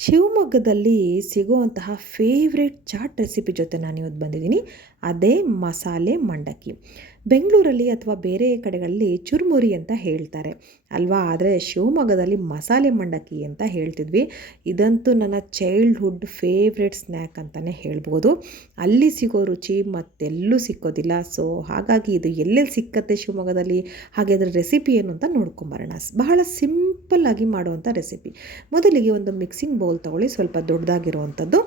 ಶಿವಮೊಗ್ಗದಲ್ಲಿ ಸಿಗುವಂತಹ favourite chat recipe ಜೊತೆ ನಾನು ಇವತ್ತು ಬಂದಿದ್ದೀನಿ. ಅದೇ ಮಸಾಲೆ ಮಂಡಕ್ಕಿ. ಬೆಂಗಳೂರಲ್ಲಿ ಅಥವಾ ಬೇರೆ ಕಡೆಗಳಲ್ಲಿ ಚುರುಮುರಿ ಅಂತ ಹೇಳ್ತಾರೆ. ಅಲ್ವಾ? ಆದರೆ ಶಿವಮೊಗ್ಗದಲ್ಲಿ ಮಸಾಲೆ ಮಂಡಕ್ಕಿ ಅಂತ ಹೇಳ್ತಿದ್ವಿ. ಇದಂತೂ ನನ್ನ ಚೈಲ್ಡ್ಹುಡ್ ಫೇವ್ರೆಟ್ ಸ್ನ್ಯಾಕ್ ಅಂತಲೇ ಹೇಳ್ಬೋದು. ಅಲ್ಲಿ ಸಿಗೋ ರುಚಿ ಮತ್ತೆಲ್ಲೂ ಸಿಕ್ಕೋದಿಲ್ಲ. ಸೊ ಹಾಗಾಗಿ ಇದು ಎಲ್ಲೆಲ್ಲಿ ಸಿಕ್ಕತ್ತೆ ಶಿವಮೊಗ್ಗದಲ್ಲಿ? ಹಾಗೆ ಅದರ ರೆಸಿಪಿ ಏನು ಅಂತ ನೋಡ್ಕೊಂಬರೋಣ. ಬಹಳ ಸಿಂಪಲ್ಲಾಗಿ ಮಾಡುವಂಥ ರೆಸಿಪಿ. ಮೊದಲಿಗೆ ಒಂದು ಮಿಕ್ಸಿಂಗ್ ಬೌಲ್ ತೊಗೊಳ್ಳಿ, ಸ್ವಲ್ಪ ದೊಡ್ಡದಾಗಿರುವಂಥದ್ದು.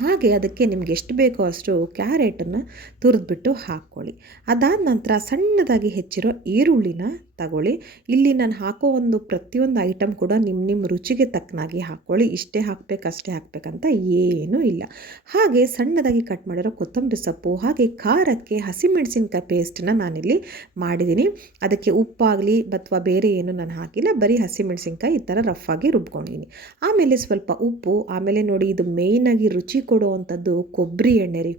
ಹಾಗೆ ಅದಕ್ಕೆ ನಿಮ್ಗೆ ಎಷ್ಟು ಬೇಕೋ ಅಷ್ಟು ಕ್ಯಾರೆಟನ್ನು ತುರಿದ್ಬಿಟ್ಟು ಹಾಕ್ಕೊಳ್ಳಿ. ಅದಾದ ನಂತರ ಸಣ್ಣದಾಗಿ ಹೆಚ್ಚಿರೋ ಈರುಳ್ಳಿನ ತಗೊಳ್ಳಿ. ಇಲ್ಲಿ ನಾನು ಹಾಕೋ ಒಂದು ಪ್ರತಿಯೊಂದು ಐಟಮ್ ಕೂಡ ನಿಮ್ಮ ನಿಮ್ಮ ರುಚಿಗೆ ತಕ್ಕನಾಗಿ ಹಾಕ್ಕೊಳ್ಳಿ ಇಷ್ಟೇ ಹಾಕ್ಬೇಕು, ಅಷ್ಟೇ ಹಾಕಬೇಕಂತ ಏನೂ ಇಲ್ಲ. ಹಾಗೆ ಸಣ್ಣದಾಗಿ ಕಟ್ ಮಾಡಿರೋ ಕೊತ್ತಂಬರಿ ಸೊಪ್ಪು, ಹಾಗೆ ಖಾರಕ್ಕೆ ಹಸಿಮೆಣಸಿನ್ಕಾಯಿ ಪೇಸ್ಟನ್ನ ನಾನಿಲ್ಲಿ ಮಾಡಿದ್ದೀನಿ. ಅದಕ್ಕೆ ಉಪ್ಪಾಗಲಿ ಅಥವಾ ಬೇರೆ ಏನು ನಾನು ಹಾಕಿಲ್ಲ. ಬರೀ ಹಸಿಮೆಣಸಿನ್ಕಾಯಿ ಈ ಥರ ರಫ್ ಆಗಿ ರುಬ್ಕೊಂಡಿದ್ದೀನಿ ಆಮೇಲೆ ಸ್ವಲ್ಪ ಉಪ್ಪು, ಆಮೇಲೆ ನೋಡಿ ಇದು ಮೇಯ್ನಾಗಿ ರುಚಿ ಕೊಡುವಂಥದ್ದು ಕೊಬ್ಬರಿ ಎಣ್ಣೆ ರೀ.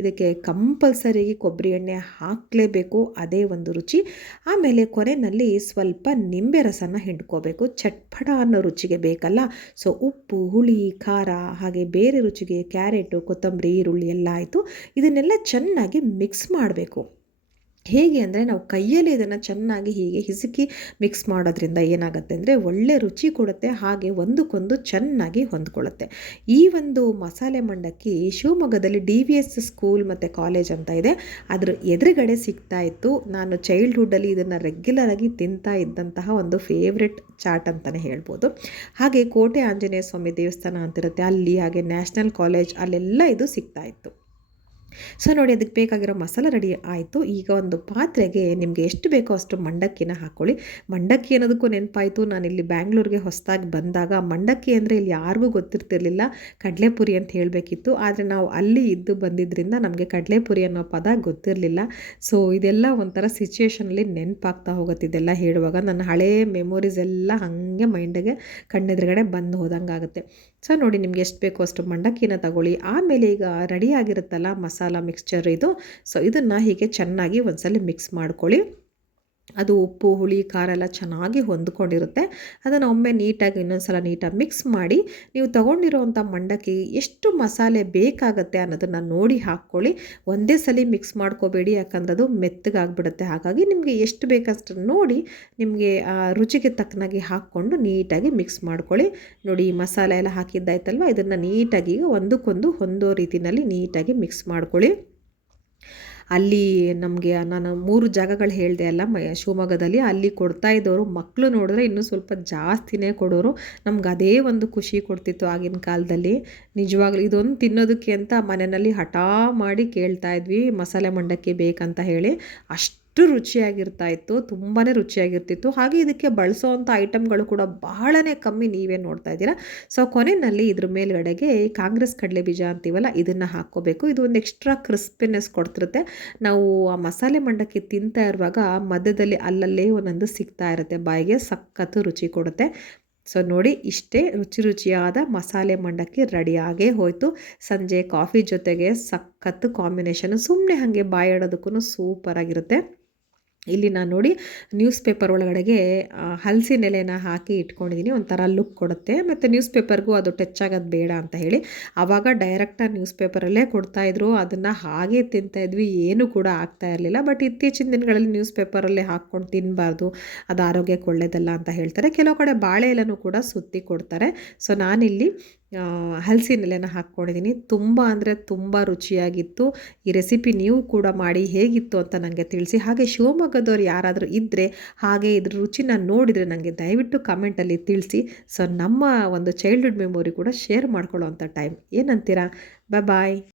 ಇದಕ್ಕೆ ಕಂಪಲ್ಸರಿಯಾಗಿ ಕೊಬ್ಬರಿ ಎಣ್ಣೆ ಹಾಕಲೇಬೇಕು, ಅದೇ ಒಂದು ರುಚಿ. ಆಮೇಲೆ ಕೊನೆಯಲ್ಲಿ ಸ್ವಲ್ಪ ನಿಂಬೆ ರಸನ ಹಿಂಡ್ಕೋಬೇಕು. ಚಟ್ಪಟ ಅನ್ನೋ ರುಚಿಗೆ ಬೇಕಲ್ಲ. ಸೊ ಉಪ್ಪು, ಹುಳಿ, ಖಾರ, ಹಾಗೆ ಬೇರೆ ರುಚಿಗೆ ಕ್ಯಾರೆಟು ಕೊತ್ತಂಬರಿ, ಈರುಳ್ಳಿ ಎಲ್ಲ ಆಯಿತು. ಇದನ್ನೆಲ್ಲ ಚೆನ್ನಾಗಿ ಮಿಕ್ಸ್ ಮಾಡಬೇಕು. ಹೇಗೆ ಅಂದರೆ ನಾವು ಕೈಯಲ್ಲಿ ಇದನ್ನು ಚೆನ್ನಾಗಿ ಹೀಗೆ ಹಿಸುಕಿ ಮಿಕ್ಸ್ ಮಾಡೋದ್ರಿಂದ ಏನಾಗುತ್ತೆ ಅಂದರೆ ಒಳ್ಳೆ ರುಚಿ ಕೊಡುತ್ತೆ, ಹಾಗೆ ಒಂದಕ್ಕೊಂದು ಚೆನ್ನಾಗಿ ಹೊಂದ್ಕೊಳ್ಳುತ್ತೆ. ಈ ಒಂದು ಮಸಾಲೆ ಮಂಡಕ್ಕಿ ಶಿವಮೊಗ್ಗದಲ್ಲಿ ಡಿ ವಿ ಎಸ್ ಸ್ಕೂಲ್ ಮತ್ತು ಕಾಲೇಜ್ ಅಂತ ಇದೆ. ಅದರ ಎದುರುಗಡೆ ಸಿಗ್ತಾ ಇತ್ತು. ನಾನು ಚೈಲ್ಡ್ಹುಡ್ಡಲ್ಲಿ ಇದನ್ನು ರೆಗ್ಯುಲರಾಗಿ ತಿಂತಾ ಇದ್ದಂತಹ ಒಂದು ಫೇವ್ರೆಟ್ ಚಾಟ್ ಅಂತಲೇ ಹೇಳ್ಬೋದು. ಹಾಗೆ ಕೋಟೆ ಆಂಜನೇಯ ಸ್ವಾಮಿ ದೇವಸ್ಥಾನ ಅಂತಿರುತ್ತೆ. ಅಲ್ಲಿ ಹಾಗೆ ನ್ಯಾಷನಲ್ ಕಾಲೇಜ್ ಅಲ್ಲೆಲ್ಲ ಇದು ಸಿಗ್ತಾ ಇತ್ತು. ಸೊ ನೋಡಿ, ಅದಕ್ಕೆ ಬೇಕಾಗಿರೋ ಮಸಾಲ ರೆಡಿ ಆಯಿತು. ಈಗ ಒಂದು ಪಾತ್ರೆಗೆ ನಿಮಗೆ ಎಷ್ಟು ಬೇಕೋ ಅಷ್ಟು ಮಂಡಕ್ಕಿನ ಹಾಕ್ಕೊಳ್ಳಿ ಮಂಡಕ್ಕಿ ಅನ್ನೋದಕ್ಕೂ ನೆನಪಾಯಿತು. ನಾನು ಇಲ್ಲಿ ಬ್ಯಾಂಗ್ಳೂರಿಗೆ ಹೊಸದಾಗಿ ಬಂದಾಗ ಮಂಡಕ್ಕಿ ಅಂದರೆ ಇಲ್ಲಿ ಯಾರಿಗೂ ಗೊತ್ತಿರ್ತಿರ್ಲಿಲ್ಲ. ಕಡಲೆಪುರಿ ಅಂತ ಹೇಳಬೇಕಿತ್ತು. ಆದರೆ ನಾವು ಅಲ್ಲಿ ಇದ್ದು ಬಂದಿದ್ದರಿಂದ ನಮಗೆ ಕಡಲೆಪುರಿ ಅನ್ನೋ ಪದ ಗೊತ್ತಿರಲಿಲ್ಲ. ಸೊ ಇದೆಲ್ಲ ಒಂಥರ ಸಿಚುವೇಷನಲ್ಲಿ ನೆನಪಾಗ್ತಾ ಹೋಗುತ್ತೆ ಇದೆಲ್ಲ ಹೇಳುವಾಗ. ನನ್ನ ಹಳೆಯ ಮೆಮೊರೀಸ್ ಎಲ್ಲ ಹಾಗೆ ಮೈಂಡಿಗೆ ಕಣ್ಣೆದುರುಗಡೆ ಬಂದು ಹೋದಂಗೆ ಆಗುತ್ತೆ ಸೊ ನೋಡಿ, ನಿಮ್ಗೆ ಎಷ್ಟು ಬೇಕೋ ಅಷ್ಟು ಮಂಡಕ್ಕಿನ ತಗೊಳ್ಳಿ. ಆಮೇಲೆ ಈಗ ರೆಡಿ ಆಗಿರುತ್ತಲ್ಲ ಮಸಾಲ ಮಿಕ್ಸ್ಚರ್ ಇದು. ಸೊ ಇದನ್ನು ಹೀಗೆ ಚೆನ್ನಾಗಿ ಒಂದ್ಸಲ ಮಿಕ್ಸ್ ಮಾಡ್ಕೊಳ್ಳಿ. ಅದು ಉಪ್ಪು, ಹುಳಿ, ಖಾರ ಎಲ್ಲ ಚೆನ್ನಾಗಿ ಹೊಂದ್ಕೊಂಡಿರುತ್ತೆ. ಅದನ್ನು ಒಮ್ಮೆ ನೀಟಾಗಿ ಇನ್ನೊಂದು ಸಲ ನೀಟಾಗಿ ಮಿಕ್ಸ್ ಮಾಡಿ ನೀವು ತೊಗೊಂಡಿರೋವಂಥ ಮಂಡಕ್ಕಿ ಎಷ್ಟು ಮಸಾಲೆ ಬೇಕಾಗುತ್ತೆ ಅನ್ನೋದನ್ನು ನೋಡಿ ಹಾಕ್ಕೊಳ್ಳಿ. ಒಂದೇ ಸಲ ಮಿಕ್ಸ್ ಮಾಡ್ಕೋಬೇಡಿ, ಯಾಕಂದ್ರೆ ಅದು ಮೆತ್ತಗಾಗ್ಬಿಡುತ್ತೆ. ಹಾಗಾಗಿ ನಿಮಗೆ ಎಷ್ಟು ಬೇಕಷ್ಟು ನೋಡಿ ನಿಮಗೆ ರುಚಿಗೆ ತಕ್ಕನಾಗಿ ಹಾಕ್ಕೊಂಡು ನೀಟಾಗಿ ಮಿಕ್ಸ್ ಮಾಡ್ಕೊಳ್ಳಿ. ನೋಡಿ ಮಸಾಲೆ ಎಲ್ಲ ಹಾಕಿದ್ದಾಯ್ತಲ್ವ? ಇದನ್ನು ನೀಟಾಗಿ ಈಗ ಒಂದಕ್ಕೊಂದು ಹೊಂದೋ ರೀತಿಯಲ್ಲಿ ನೀಟಾಗಿ ಮಿಕ್ಸ್ ಮಾಡ್ಕೊಳ್ಳಿ. ಅಲ್ಲಿ ನಮಗೆ ನಾನು ಮೂರು ಜಾಗಗಳು ಹೇಳಿದೆ ಅಲ್ಲ, ಮ, ಶಿವಮೊಗ್ಗದಲ್ಲಿ. ಅಲ್ಲಿ ಕೊಡ್ತಾ ಇದ್ದವರು ಮಕ್ಕಳು ನೋಡಿದ್ರೆ ಇನ್ನೂ ಸ್ವಲ್ಪ ಜಾಸ್ತಿನೇ ಕೊಡೋರು. ನಮ್ಗೆ ಅದೇ ಒಂದು ಖುಷಿ ಕೊಡ್ತಿತ್ತು ಆಗಿನ ಕಾಲದಲ್ಲಿ. ನಿಜವಾಗ್ಲೂ ಇದೊಂದು ತಿನ್ನೋದಕ್ಕೆ ಅಂತ ಮನೆಯಲ್ಲಿ ಹಠ ಮಾಡಿ ಕೇಳ್ತಾ ಇದ್ವಿ, ಮಸಾಲೆ ಮಂಡಕ್ಕಿ ಬೇಕಂತ ಹೇಳಿ. ಅಷ್ಟು ಅಷ್ಟು ರುಚಿಯಾಗಿರ್ತಾ ಇತ್ತು ತುಂಬಾ ರುಚಿಯಾಗಿರ್ತಿತ್ತು. ಹಾಗೆ ಇದಕ್ಕೆ ಬಳಸೋವಂಥ ಐಟಮ್ಗಳು ಕೂಡ ಬಹಳನೇ ಕಮ್ಮಿ ನೀವೇ ನೋಡ್ತಾ ಇದ್ದೀರಾ. ಸೊ, ಕೊನೆಯಲ್ಲಿ ಇದ್ರ ಮೇಲ್ಗಡೆಗೆ ಕಾಂಗ್ರೆಸ್ ಕಡಲೆ ಬೀಜ ಅಂತೀವಲ್ಲ, ಇದನ್ನು ಹಾಕ್ಕೋಬೇಕು. ಇದು ಒಂದು ಎಕ್ಸ್ಟ್ರಾ ಕ್ರಿಸ್ಪಿನೆಸ್ ಕೊಡ್ತಿರುತ್ತೆ. ನಾವು ಆ ಮಸಾಲೆ ಮಂಡಕ್ಕಿ ತಿಂತಾ ಇರುವಾಗ ಮಧ್ಯದಲ್ಲಿ ಅಲ್ಲಲ್ಲೇ ಒಂದೊಂದು ಸಿಗ್ತಾ ಇರುತ್ತೆ. ಬಾಯಿಗೆ ಸಖತ್ತು ರುಚಿ ಕೊಡುತ್ತೆ. ಸೊ, ನೋಡಿ, ಇಷ್ಟೇ ರುಚಿ ರುಚಿಯಾದ ಮಸಾಲೆ ಮಂಡಕ್ಕಿ ರೆಡಿಯಾಗೇ ಹೋಯಿತು. ಸಂಜೆ ಕಾಫಿ ಜೊತೆಗೆ ಸಖತ್ತು ಕಾಂಬಿನೇಷನು. ಸುಮ್ಮನೆ ಹಾಗೆ ಬಾಯಾಡೋದಕ್ಕೂ ಸೂಪರಾಗಿರುತ್ತೆ. ಇಲ್ಲಿ ನಾನು ನೋಡಿ ನ್ಯೂಸ್ ಪೇಪರ್ ಒಳಗಡೆಗೆ ಹಲಸಿನ ಎಲೆನ ಹಾಕಿ ಇಟ್ಕೊಂಡಿದ್ದೀನಿ ಒಂಥರ ಲುಕ್ ಕೊಡುತ್ತೆ. ಮತ್ತು ನ್ಯೂಸ್ ಪೇಪರ್ಗೂ ಅದು ಟಚ್ ಆಗೋದು ಬೇಡ ಅಂತ ಹೇಳಿ ಆವಾಗ ಡೈರೆಕ್ಟಾಗಿ ನ್ಯೂಸ್ ಪೇಪರಲ್ಲೇ ಕೊಡ್ತಾಯಿದ್ರು ಅದನ್ನು ಹಾಗೆ ತಿಂತಾಯಿದ್ವಿ ಏನೂ ಕೂಡ ಆಗ್ತಾ ಇರಲಿಲ್ಲ. ಬಟ್ ಇತ್ತೀಚಿನ ದಿನಗಳಲ್ಲಿ ನ್ಯೂಸ್ ಪೇಪರಲ್ಲೇ ಹಾಕ್ಕೊಂಡು ತಿನ್ನಬಾರ್ದು ಅದು ಆರೋಗ್ಯಕ್ಕೆ ಒಳ್ಳೆಯದಲ್ಲ ಅಂತ ಹೇಳ್ತಾರೆ. ಕೆಲವು ಕಡೆ ಬಾಳೆ ಎಲೆನೂ ಕೂಡ ಸುತ್ತಿ ಕೊಡ್ತಾರೆ. ಸೊ ನಾನಿಲ್ಲಿ ಹಲಸಿನ ಎಲೆನ ಹಾಕ್ಕೊಂಡಿದ್ದೀನಿ. ತುಂಬ ಅಂದರೆ ತುಂಬ ರುಚಿಯಾಗಿತ್ತು. ಈ ರೆಸಿಪಿ ನೀವು ಕೂಡ ಮಾಡಿ ಹೇಗಿತ್ತು ಅಂತ ನನಗೆ ತಿಳಿಸಿ. ಹಾಗೆ ಶಿವಮೊಗ್ಗದವ್ರು ಯಾರಾದರೂ ಇದ್ದರೆ ಹಾಗೆ ಇದ್ರ ರುಚಿನ ನೋಡಿದರೆ ನನಗೆ ದಯವಿಟ್ಟು ಕಮೆಂಟಲ್ಲಿ ತಿಳಿಸಿ. ಸೊ ನಮ್ಮ ಒಂದು ಚೈಲ್ಡ್ಹುಡ್ ಮೆಮೊರಿ ಕೂಡ ಶೇರ್ ಮಾಡ್ಕೊಳ್ಳೋ ಅಂಥ ಟೈಮ್ ಏನಂತೀರಾ? ಬಾಯ್